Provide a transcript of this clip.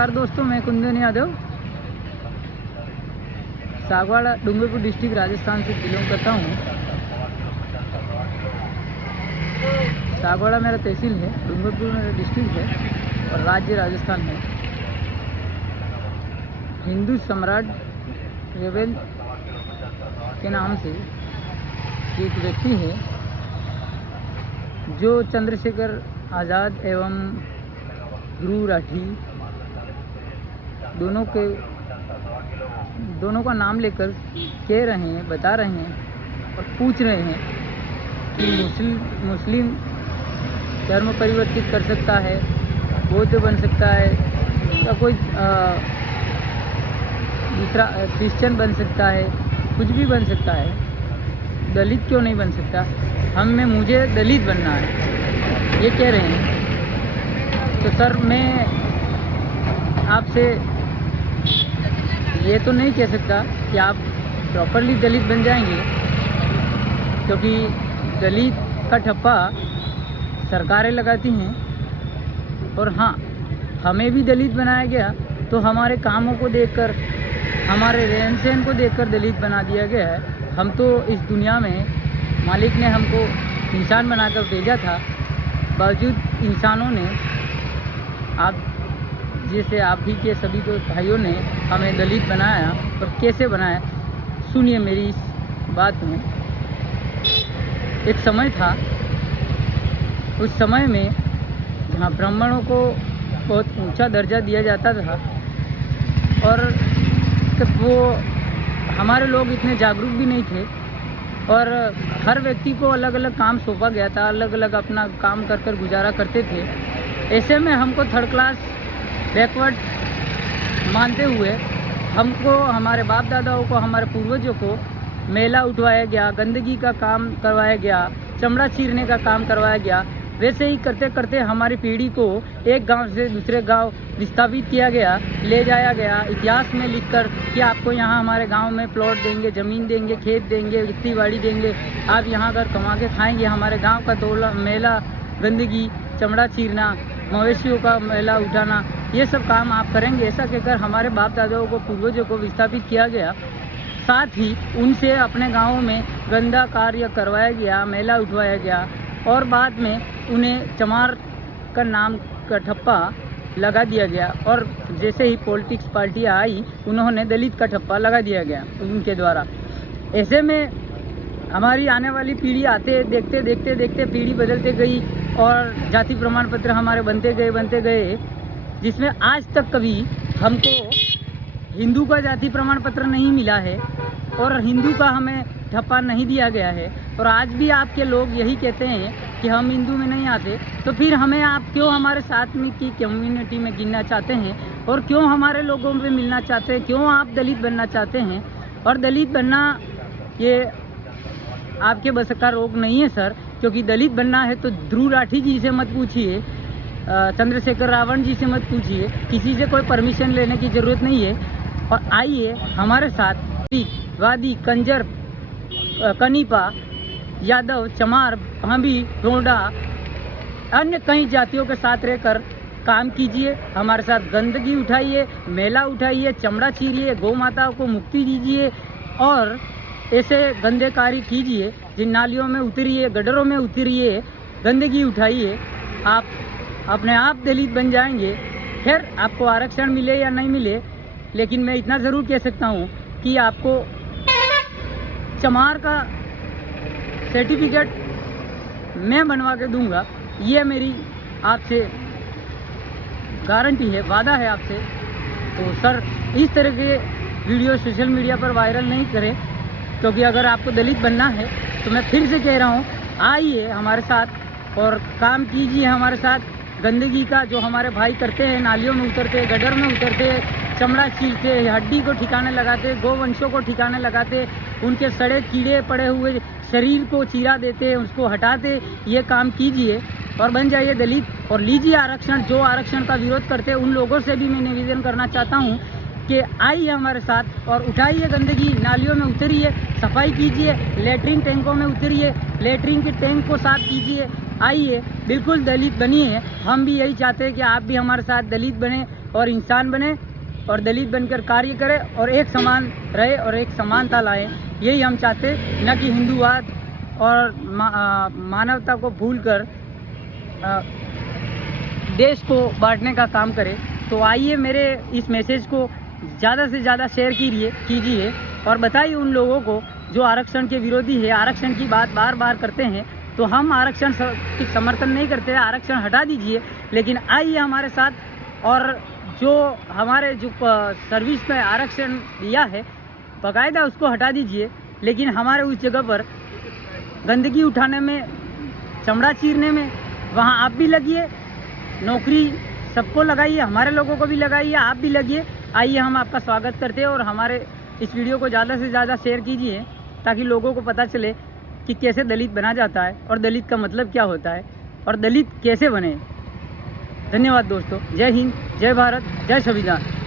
नमस्कार दोस्तों, मैं कुंदन यादव सागवाड़ा डूंगरपुर डिस्ट्रिक्ट राजस्थान से बिलोंग करता हूँ। सागवाड़ा मेरा तहसील है, डूंगरपुर मेरा डिस्ट्रिक्ट है और राज्य राजस्थान है। हिंदू सम्राट रेबेल के नाम से एक व्यक्ति है जो चंद्रशेखर आज़ाद एवं ध्रुव राठी दोनों का नाम लेकर कह रहे हैं, बता रहे हैं और पूछ रहे हैं कि मुस्लिम धर्म परिवर्तित कर सकता है, बौद्ध बन सकता है या कोई दूसरा क्रिश्चियन बन सकता है, कुछ भी बन सकता है, दलित क्यों नहीं बन सकता? मुझे दलित बनना है, ये कह रहे हैं। तो सर, मैं आपसे ये तो नहीं कह सकता कि आप प्रॉपरली दलित बन जाएंगे, क्योंकि दलित का ठप्पा सरकारें लगाती हैं। और हाँ, हमें भी दलित बनाया गया तो हमारे कामों को देखकर, हमारे रहन सहन को देखकर दलित बना दिया गया है। हम तो इस दुनिया में मालिक ने हमको इंसान बनाकर भेजा था, बावजूद इंसानों ने, आप जैसे आप ही के सभी को भाइयों ने हमें दलित बनाया। और कैसे बनाया, सुनिए मेरी इस बात में। एक समय था, उस समय में जहाँ ब्राह्मणों को बहुत ऊंचा दर्जा दिया जाता था और वो हमारे लोग इतने जागरूक भी नहीं थे और हर व्यक्ति को अलग अलग काम सौंपा गया था, अलग अलग अपना काम कर गुजारा करते थे। ऐसे में हमको थर्ड क्लास बैकवर्ड मानते हुए हमको, हमारे बाप दादाओं को, हमारे पूर्वजों को मेला उठवाया गया, गंदगी का काम करवाया गया, चमड़ा चीरने का काम करवाया गया। वैसे ही करते करते हमारी पीढ़ी को एक गांव से दूसरे गांव विस्थापित किया गया, ले जाया गया इतिहास में लिखकर कि आपको यहाँ हमारे गांव में प्लॉट देंगे, ज़मीन देंगे, खेत देंगे, खेती बाड़ी देंगे, आप यहाँ कर कमा के खाएंगे। हमारे गांव का दौला मेला, गंदगी, चमड़ा चीरना, मवेशियों का मेला उठाना, ये सब काम आप करेंगे, ऐसा कहकर हमारे बाप दादाओं को, पूर्वजों को विस्थापित किया गया। साथ ही उनसे अपने गाँव में गंदा कार्य करवाया गया, मेला उठवाया गया और बाद में उन्हें चमार का नाम का ठप्पा लगा दिया गया। और जैसे ही पॉलिटिक्स पार्टियाँ आई, उन्होंने दलित का ठप्पा लगा दिया गया उनके द्वारा। ऐसे में हमारी आने वाली पीढ़ी देखते देखते पीढ़ी बदलते गई और जाति प्रमाण पत्र हमारे बनते गए, जिसमें आज तक कभी हमको हिंदू का जाति प्रमाण पत्र नहीं मिला है और हिंदू का हमें ठप्पा नहीं दिया गया है। और आज भी आपके लोग यही कहते हैं कि हम हिंदू में नहीं आते, तो फिर हमें आप क्यों हमारे साथ में की कम्युनिटी में गिनना चाहते हैं और क्यों हमारे लोगों में मिलना चाहते हैं? क्यों आप दलित बनना चाहते हैं? और दलित बनना ये आपके बस का रोग नहीं है सर, क्योंकि दलित बनना है तो ध्रुव राठी जी से मत पूछिए, चंद्रशेखर रावण जी से मत पूछिए, किसी से कोई परमिशन लेने की ज़रूरत नहीं है। और आइए हमारे साथ वादी, कंजर, कनीपा, यादव, चमार, भांभी, रोंडा, अन्य कई जातियों के साथ रहकर काम कीजिए। हमारे साथ गंदगी उठाइए, मेला उठाइए, चमड़ा चीरिए, गौ माताओं को मुक्ति दीजिए और ऐसे गंदे कार्य कीजिए। जिन नालियों में उतरिए, गडरों में उतरिए, गंदगी उठाइए, आप अपने आप दलित बन जाएंगे। खैर, आपको आरक्षण मिले या नहीं मिले, लेकिन मैं इतना ज़रूर कह सकता हूँ कि आपको चमार का सर्टिफिकेट मैं बनवा के दूंगा। ये मेरी आपसे गारंटी है, वादा है आपसे। तो सर, इस तरह के वीडियो सोशल मीडिया पर वायरल नहीं करें, क्योंकि अगर आपको दलित बनना है तो मैं फिर से कह रहा हूँ, आइए हमारे साथ और काम कीजिए हमारे साथ। गंदगी का जो हमारे भाई करते हैं, नालियों में उतरते, गडर में उतरते, चमड़ा छीलते, हड्डी को ठिकाने लगाते, गोवंशों को ठिकाने लगाते, उनके सड़े कीड़े पड़े हुए शरीर को चीरा देते, उसको हटाते, ये काम कीजिए और बन जाइए दलित और लीजिए आरक्षण। जो आरक्षण का विरोध करते हैं उन लोगों से भी मैं निवेदन करना चाहता हूँ कि आइए हमारे साथ और उठाइए गंदगी, नालियों में उतरिए, सफाई कीजिए, लेटरिन टैंकों में उतरिए, लेटरिन के टैंक को साफ कीजिए। आइए, बिल्कुल दलित बनिए। हम भी यही चाहते हैं कि आप भी हमारे साथ दलित बने, और इंसान बने और दलित बनकर कार्य करे और एक समान रहे और एक समानता लाए। यही हम चाहते, न कि हिंदूवाद और मानवता को भूलकर देश को बांटने का काम करे। तो आइए मेरे इस मैसेज को ज़्यादा से ज़्यादा शेयर कीजिए और बताइए उन लोगों को जो आरक्षण के विरोधी है, आरक्षण की बात बार बार करते हैं। तो हम आरक्षण की समर्थन नहीं करते, आरक्षण हटा दीजिए, लेकिन आइए हमारे साथ और जो हमारे जो सर्विस में आरक्षण दिया है बाकायदा उसको हटा दीजिए, लेकिन हमारे उस जगह पर गंदगी उठाने में, चमड़ा चीरने में वहाँ आप भी लगिए। नौकरी सबको लगाइए, हमारे लोगों को भी लगाइए, आप भी लगिए। आइए हम आपका स्वागत करते हैं और हमारे इस वीडियो को ज़्यादा से ज़्यादा शेयर कीजिए ताकि लोगों को पता चले कि कैसे दलित बना जाता है और दलित का मतलब क्या होता है और दलित कैसे बने। धन्यवाद दोस्तों। जय हिंद, जय भारत, जय संविधान।